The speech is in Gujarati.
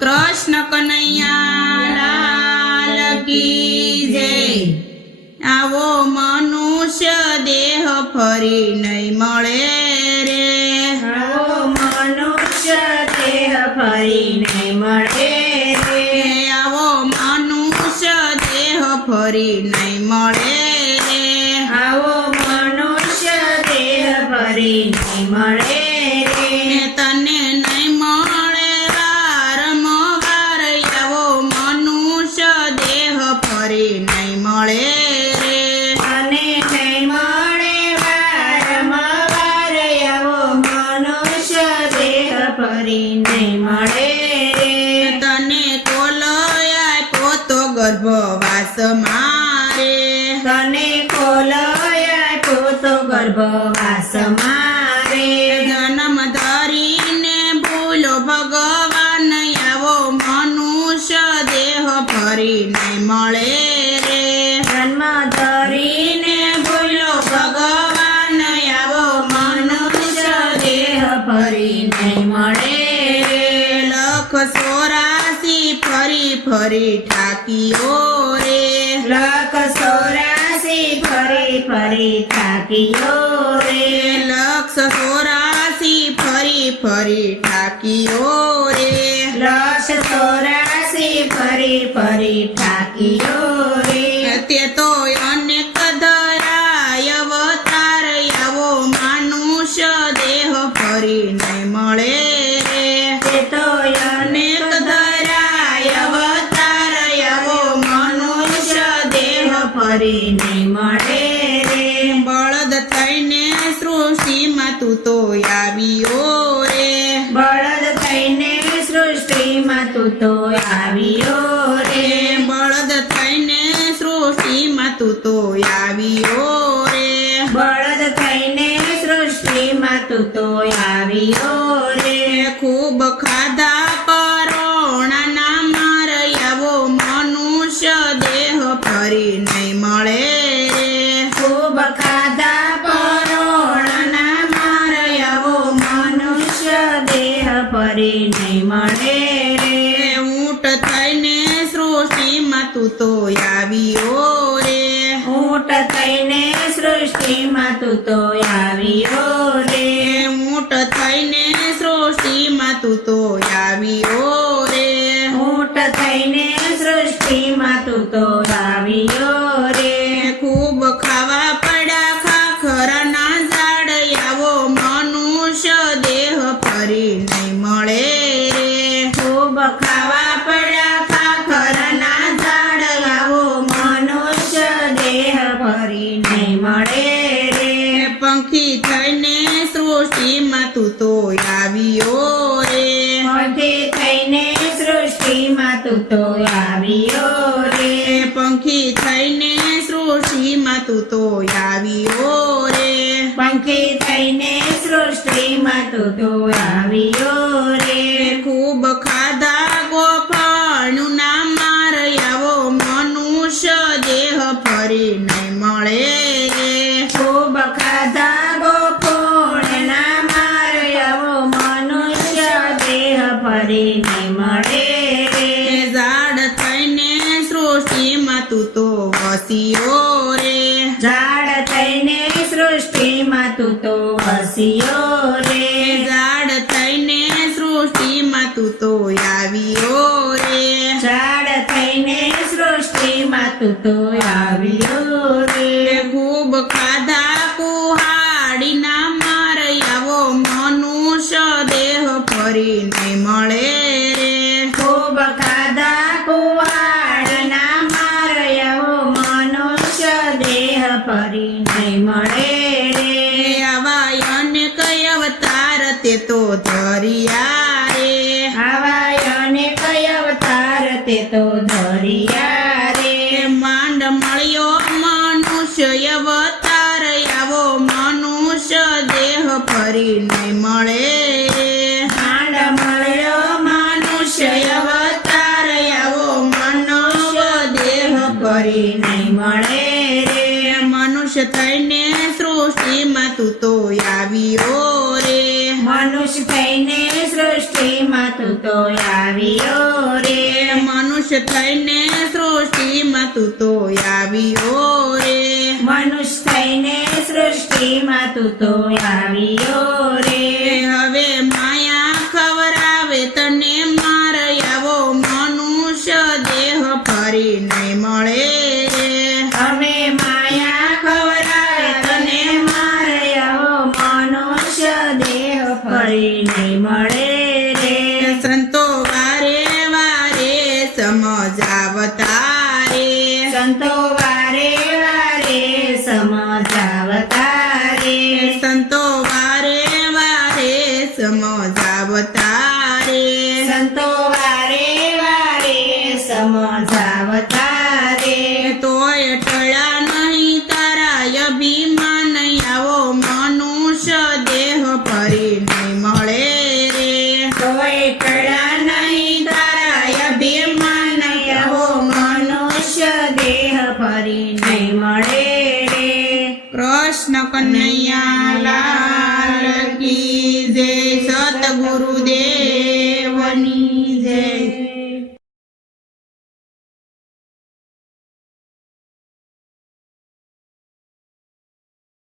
કૃષ્ણ કનૈયા લાલ કી જય। આવો મનુષ્ય દેહ ફરી નહીં મળે રે, આવો મનુષ્ય દેહ ફરી નહીં મળે રે, આવો મનુષ્ય દેહ ફરી નહીં મળે રે, આવો મનુષ્ય દેહ ફરી નહીં મળે રે, તને નહીં મળે વારંવાર આવો મનુષ્ય દેહ ફરી નહીં મળે રે, અને નહીં મળે વારંવાર આવો મનુષ્ય દેહ ફરી નહીં મળે રે, તને કોલય પોતો ગર્ભવાસ મારે, તને કોલય પોતો ગર્ભવાસ મારે, જન્મ ધરીને ભૂલો ભગવાન આવો મનુષ્ય દેહ ફરી નહીં મળે રે, જન્મ ધરીને ભૂલો ભગવાન આવો મનુષ્ય દેહ ફરી નહીં મળે રે, 184 ફરી ફરી ઠાકીઓ રે, 184 ફરી ફરી થાક્યો રે, 184 ફરી ફરી ઠાકીઓ રે, 184 ફરી ફરી થાક્યો રે, તે તો અનેક ધરાય અવતાર આવો મનુષ્ય દેહ ફરી નહીં મળે રે, તે તો અનેક ધરાય અવતાર આવો મનુષ્ય દેહ ફરી નહીં મળે રે, બળદ થઈને સૃષ્ટિમાં તું તો આવ્યો રે, બળદ થઈને સૃષ્ટિમાં તું તો આવ્યો રે, બળદ થઈને સૃષ્ટિમાં તું તો આવ્યો રે, બળદ થઈને સૃષ્ટિમાં તું તો આવ્યો રે, ખૂબ ખાધા પરોણાના માર આવો મનુષ્ય દેહ ફરી નહીં મળે રે, ખૂબ ખાધા પરોણાના માર આવો મનુષ્ય દેહ ફરી નહીં મળે રે, ઊંટ થઈને સૃષ્ટિમાં તું તો આવ્યો રે, ઊંટ થઈને સૃષ્ટિમાં તું તો આવ્યો રે, ઊંટ થઈને સૃષ્ટિમાં તું તો આવ્યો રે, ઊંટ થઈને સૃષ્ટિમાં તું તો આવ્યો રે, ખૂબ ખાવા પડ્યા ખાખરાના ઝાડ આવો મનુષ્ય દેહ ફરી નહીં મળે રે, ખૂબ ખાવા પડ્યા ખાખરના ઝાડ આવો મનુષ્ય દેહ ફરી નહીં મળે રે, પંખી થઈને સૃષ્ટિમાં તું તો આવ્યો રે, પંખી થઈને સૃષ્ટિમાં તું તો આવ્યો રે, પંખી થઈને સૃષ્ટિમાં તું તો આવ્યો રે, પંખી થઈને સૃષ્ટિમાં તું તો આવ્યો રે, ખૂબ ખાધા ગોફાણું ના માર આવો મનુષ્ય દેહ ફરી નહીં મળે રે, ખૂબ ખાધા ગોકુળના માર આવો મનુષ્ય દેહ ફરી નહીં મળે રે, ઝાડ થઈને સૃષ્ટિમાં તું તો વસ્યો રે, ઝાડ થઈને સૃષ્ટિમાં તું તો વસ્યો રે, ઝાડ થઈને સૃષ્ટિમાં તું તો આવ્યો રે, ઝાડ થઈને સૃષ્ટિમાં તું તો આવ્યો રે, ખૂબ ખાધા કુહાડીના માર આવો મનુષ્ય દેહ ફરી નહીં મળે રે, ખૂબ ખાધા કુવાડના માર આવો મનુષ્ય દેહ ફરી નહીં મળે રે, આવા અનેક અવતાર તે તો ધરિયા રે, આવા અનેક અવતાર તે તો ધરિયા રે, માંડ મળ્યો મનુષ્ય અવતાર આવો મનુષ્ય દેહ ફરી નહીં મળે રે, માંડ મળ્યો મનુષ્ય અવતાર આવો મનુષ્ય દેહ ફરી નહીં મળે રે, મનુષ્ય થઈને સૃષ્ટિમાં તું તો આવ્યો રે, મનુષ્ય થઈને સૃષ્ટિમાં તું તો આવ્યો મનુષ્ય થઈને સૃષ્ટિમાં તું તો આવ્યો રે મનુષ્ય થઈને સૃષ્ટિમાં તું તો આવ્યો રે હવે માયા ખવરાવે તને માર આવો મનુષ્ય દેહ ફરી નહીં મળે રે હવે માયા ખવરાવે તને મારે આવો મનુષ્ય દેહ ફરી નહીં મળે રે સંતો વારે વારે સમજાવતા રે સંતો વારે વારે સમજાવતા રે સંતો વારે વારે સમજાવતા રે સંતો વારે વારે સમજાવતા રે તોય ટળ્યા નહીં તારા અભિમાન આવો મનુષ્ય દેહ ફરી નહીં મળે રે તોય ટળ્યા નહીં તારા અભિમાન આવો મનુષ્ય દેહ ફરી નહીં મળે રે કૃષ્ણ કનૈયા લાલ કી જય સતગુરુદેવ